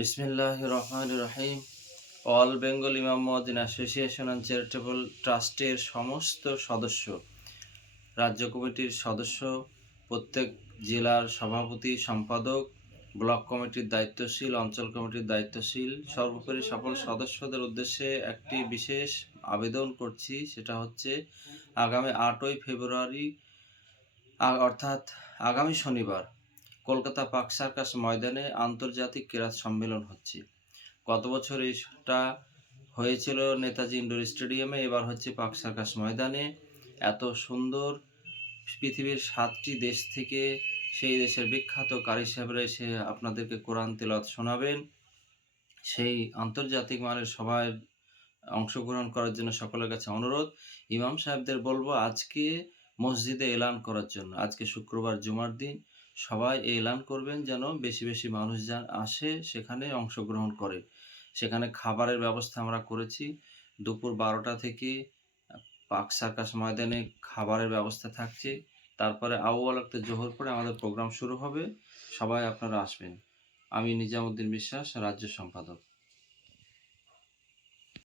বিসমিল্লাহির রহমানির রহিম। অল বেঙ্গল ইমাম মুয়াজ্জিন অ্যাসোসিয়েশন অ্যান্ড চ্যারিটেবল ট্রাস্টের সমস্ত সদস্য, রাজ্য কমিটির সদস্য, প্রত্যেক জেলার সভাপতি, সম্পাদক, ব্লক কমিটির দায়িত্বশীল, অঞ্চল কমিটির দায়িত্বশীল, সর্বোপরি সকল সদস্যদের উদ্দেশ্যে একটি বিশেষ আবেদন করছি। সেটা হচ্ছে আগামী 8ই ফেব্রুয়ারি অর্থাৎ আগামী শনিবার কলকাতা পার্ক সার্কাস ময়দানে আন্তর্জাতিক ক্রীড়া সম্মেলন হচ্ছে। গত বছর এইটা হয়েছিল নেতাজি ইন্ডোর স্টেডিয়ামে, এবার হচ্ছে পার্ক সার্কাস ময়দানে। এত সুন্দর, পৃথিবীর 7টি দেশ থেকে সেই দেশের বিখ্যাত কারি সাহেবরা এসে আপনাদেরকে কোরআন তেলাওয়াত শোনাবেন। সেই আন্তর্জাতিক মানের সভায় অংশগ্রহণ করার জন্য সকলের কাছে অনুরোধ। ইমাম সাহেবদের বলবো আজকে মসজিদে এলান করার জন্য। আজকে শুক্রবার জুমার দিন, সবাই এলান করবেন যেন বেশি বেশি মানুষ আসে, সেখানে অংশগ্রহণ করে। সেখানে খাবারের ব্যবস্থা আমরা করেছি। দুপুর 12টা থেকে পার্ক সার্কাস ময়দানে খাবারের ব্যবস্থা থাকছে। তারপরে আউয়াল ওয়াক্তে জোহর পরে আমাদের প্রোগ্রাম শুরু হবে। সবাই আপনারা আসবেন। আমি নিজামুদ্দিন বিশ্বাস, রাজ্য সম্পাদক।